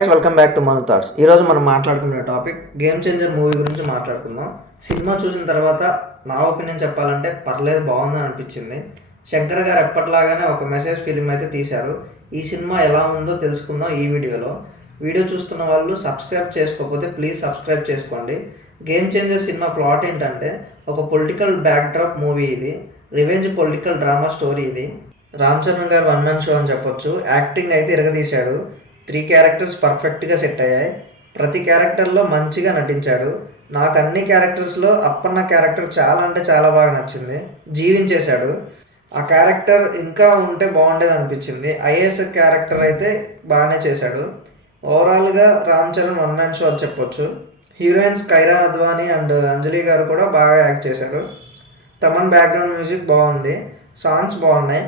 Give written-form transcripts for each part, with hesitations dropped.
Welcome back to మన thoughts. ఈరోజు మనం మాట్లాడుకునే టాపిక్ గేమ్ చేంజర్ మూవీ గురించి మాట్లాడుకుందాం. సినిమా చూసిన తర్వాత నా ఒపీనియన్ చెప్పాలంటే పర్లేదు, బాగుందని అనిపించింది. శంకర్ గారు ఎప్పటిలాగానే ఒక మెసేజ్ ఫిలిం అయితే తీశారు. ఈ సినిమా ఎలా ఉందో తెలుసుకుందాం ఈ వీడియోలో. వీడియో చూస్తున్న వాళ్ళు సబ్స్క్రైబ్ చేసుకోకపోతే ప్లీజ్ సబ్స్క్రైబ్ చేసుకోండి. గేమ్ చేంజర్ సినిమా ప్లాట్ ఏంటంటే ఒక పొలిటికల్ బ్యాక్డ్రాప్ మూవీ ఇది. రివెంజ్ పొలిటికల్ డ్రామా స్టోరీ ఇది. రామ్ చరణ్ గారు వన్ మ్యాన్ షో అని చెప్పొచ్చు. యాక్టింగ్ అయితే ఇరగదీశాడు. 3 క్యారెక్టర్స్ పర్ఫెక్ట్గా సెట్ అయ్యాయి. ప్రతి క్యారెక్టర్లో మంచిగా నటించాడు. నాకు అన్ని క్యారెక్టర్స్లో అప్పన్న క్యారెక్టర్ చాలా అంటే చాలా బాగా నచ్చింది. జీవించేశాడు. ఆ క్యారెక్టర్ ఇంకా ఉంటే బాగుండేది అనిపించింది. ఐఏఎస్ క్యారెక్టర్ అయితే బాగానే చేశాడు. ఓవరాల్గా Ram Charan one man show అని చెప్పొచ్చు. హీరోయిన్స్ కైరా అద్వానీ అండ్ అంజలి గారు కూడా బాగా యాక్ట్ చేశారు. తమన్ బ్యాక్గ్రౌండ్ మ్యూజిక్ బాగుంది. సాంగ్స్ బాగున్నాయి.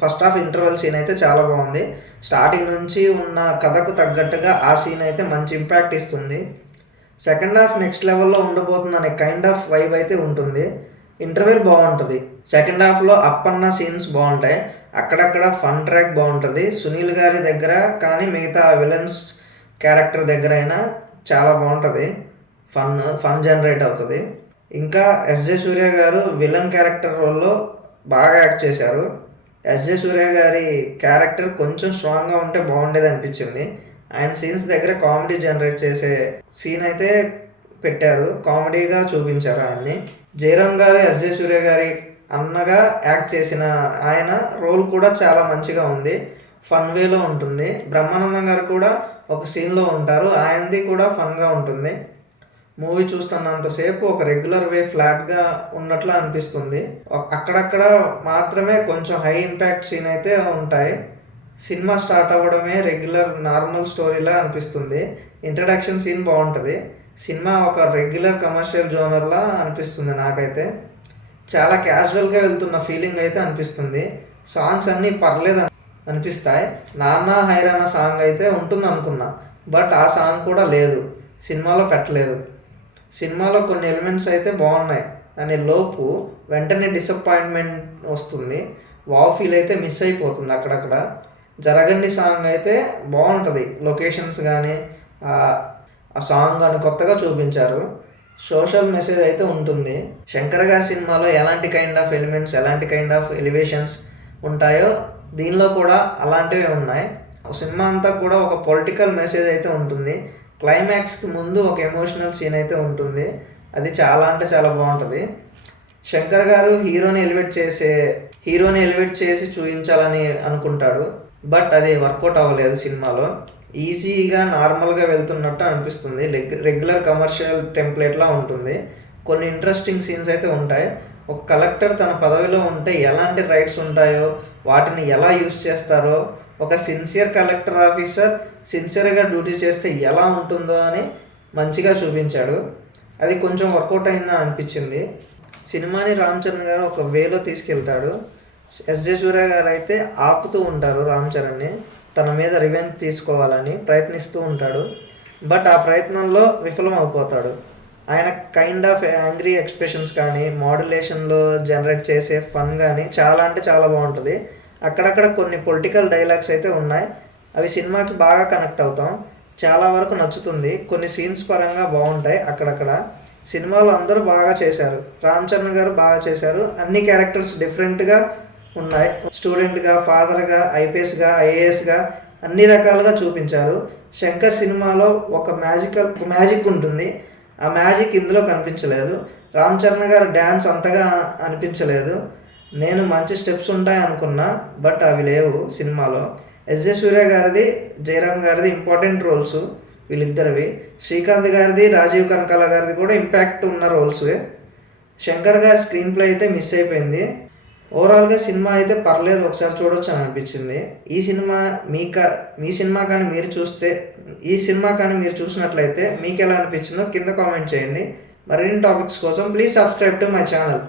ఫస్ట్ హాఫ్ ఇంటర్వెల్ సీన్ అయితే చాలా బాగుంది. స్టార్టింగ్ నుంచి ఉన్న కథకు తగ్గట్టుగా ఆ సీన్ అయితే మంచి ఇంపాక్ట్ ఇస్తుంది. సెకండ్ హాఫ్ నెక్స్ట్ లెవెల్లో ఉండబోతుంది అనే కైండ్ ఆఫ్ వైబ్ అయితే ఉంటుంది. ఇంటర్వెల్ బాగుంటుంది. సెకండ్ హాఫ్లో అప్పన్న సీన్స్ బాగుంటాయి. అక్కడక్కడ ఫన్ ట్రాక్ బాగుంటుంది. సునీల్ గారి దగ్గర కానీ మిగతా విలన్స్ క్యారెక్టర్ దగ్గర అయినా చాలా బాగుంటుంది. ఫన్ జనరేట్ అవుతుంది. ఇంకా ఎస్జే సూర్య గారు విలన్ క్యారెక్టర్ రోల్లో బాగా యాక్ట్ చేశారు. ఎస్జే సూర్య గారి క్యారెక్టర్ కొంచెం స్ట్రాంగ్గా ఉంటే బాగుండేది అనిపించింది. ఆయన సీన్స్ దగ్గర కామెడీ జనరేట్ చేసే సీన్ అయితే పెట్టారు. కామెడీగా చూపించారు ఆయన్ని. జయరామ్ గారు ఎస్జే సూర్య గారి అన్నగా యాక్ట్ చేసిన ఆయన రోల్ కూడా చాలా మంచిగా ఉంది. ఫన్ వేలో ఉంటుంది. బ్రహ్మానందం గారు కూడా ఒక సీన్లో ఉంటారు. ఆయనది కూడా ఫన్గా ఉంటుంది. మూవీ చూస్తున్నంతసేపు ఒక రెగ్యులర్ వే ఫ్లాట్గా ఉన్నట్లు అనిపిస్తుంది. అక్కడక్కడ మాత్రమే కొంచెం హై ఇంపాక్ట్ సీన్ అయితే ఉంటాయి. సినిమా స్టార్ట్ అవ్వడమే రెగ్యులర్ నార్మల్ స్టోరీలా అనిపిస్తుంది. ఇంట్రడక్షన్ సీన్ బాగుంటుంది. సినిమా ఒక రెగ్యులర్ కమర్షియల్ జోనర్లా అనిపిస్తుంది నాకైతే. చాలా క్యాజువల్గా వెళ్తున్న ఫీలింగ్ అయితే అనిపిస్తుంది. సాంగ్స్ అన్నీ పర్లేదు అనిపిస్తాయి. నాన్న హైరానా సాంగ్ అయితే ఉంటుంది అనుకున్నా, బట్ ఆ సాంగ్ కూడా లేదు, సినిమాలో పెట్టలేదు. సినిమాలో కొన్ని ఎలిమెంట్స్ అయితే బాగున్నాయి అనే లోపు వెంటనే డిసప్పాయింట్మెంట్ వస్తుంది. ఫీల్ అయితే మిస్ అయిపోతుంది అక్కడక్కడ. జరగండి సాంగ్ అయితే బాగుంటుంది. లొకేషన్స్ కానీ ఆ సాంగ్ కానీ కొత్తగా చూపించారు. సోషల్ మెసేజ్ అయితే ఉంటుంది. శంకర్ గారి సినిమాలో ఎలాంటి కైండ్ ఆఫ్ ఎలిమెంట్స్, ఎలాంటి కైండ్ ఆఫ్ ఎలివేషన్స్ ఉంటాయో దీనిలో కూడా అలాంటివి ఉన్నాయి. సినిమా అంతా కూడా ఒక పొలిటికల్ మెసేజ్ అయితే ఉంటుంది. క్లైమాక్స్కి ముందు ఒక ఎమోషనల్ సీన్ అయితే ఉంటుంది. అది చాలా అంటే చాలా బాగుంటుంది. శంకర్ గారు హీరోని ఎలివేట్ చేసి చూపించాలని అనుకుంటాడు, బట్ అది వర్కౌట్ అవ్వలేదు సినిమాలో. ఈజీగా నార్మల్గా వెళ్తున్నట్టు అనిపిస్తుంది. రెగ్యులర్ కమర్షియల్ టెంప్లెట్లా ఉంటుంది. కొన్ని ఇంట్రెస్టింగ్ సీన్స్ అయితే ఉంటాయి. ఒక కలెక్టర్ తన పదవిలో ఉంటే ఎలాంటి రైట్స్ ఉంటాయో వాటిని ఎలా యూజ్ చేస్తారో, ఒక సిన్సియర్ కలెక్టర్ ఆఫీసర్ సిన్సియర్గా డ్యూటీ చేస్తే ఎలా ఉంటుందో అని మంచిగా చూపించాడు. అది కొంచెం వర్కౌట్ అయిందని అనిపించింది. సినిమాని రామ్ చరణ్ గారు ఒక వేలో తీసుకెళ్తాడు. ఎస్జే సూర్య గారు అయితే ఆపుతూ ఉంటారు రామ్ చరణ్ని. తన మీద రివెంజ్ తీసుకోవాలని ప్రయత్నిస్తూ ఉంటాడు, బట్ ఆ ప్రయత్నంలో విఫలం అయిపోతాడు. ఆయన కైండ్ ఆఫ్ యాంగ్రీ ఎక్స్ప్రెషన్స్ కానీ మాడ్యులేషన్లో జనరేట్ చేసే ఫన్ కానీ చాలా అంటే చాలా బాగుంటుంది. అక్కడక్కడ కొన్ని పొలిటికల్ డైలాగ్స్ అయితే ఉన్నాయి. అవి సినిమాకి బాగా కనెక్ట్ అవుతాం. చాలా వరకు నచ్చుతుంది. కొన్ని సీన్స్ పరంగా బాగుంటాయి అక్కడక్కడ. సినిమాలో అందరూ బాగా చేశారు. రామ్ చరణ్ గారు బాగా చేశారు. అన్ని క్యారెక్టర్స్ డిఫరెంట్గా ఉన్నాయి. స్టూడెంట్గా, ఫాదర్గా, ఐపీఎస్గా, ఐఏఎస్గా అన్ని రకాలుగా చూపించారు. శంకర్ సినిమాలో ఒక మ్యాజిక్ ఉంటుంది. ఆ మ్యాజిక్ ఇందులో కనిపించలేదు. రామ్ చరణ్ గారు డ్యాన్స్ అంతగా అనిపించలేదు. నేను మంచి స్టెప్స్ ఉంటాయి అనుకున్నా, బట్ అవి లేవు సినిమాలో. ఎస్జే సూర్య గారిది, జయరామ్ గారిది ఇంపార్టెంట్ రోల్స్ వీళ్ళిద్దరివి. శ్రీకాంత్ గారిది, రాజీవ్ కనకాల గారిది కూడా ఇంపాక్ట్ ఉన్న రోల్స్. శంకర్ గారి స్క్రీన్ ప్లే అయితే మిస్ అయిపోయింది. ఓవరాల్గా సినిమా అయితే పర్లేదు, ఒకసారి చూడొచ్చు అని అనిపించింది. ఈ సినిమా కానీ మీరు చూసినట్లయితే మీకు ఎలా అనిపించిందో కింద కామెంట్ చేయండి. మరిన్ని టాపిక్స్ కోసం please subscribe to my channel.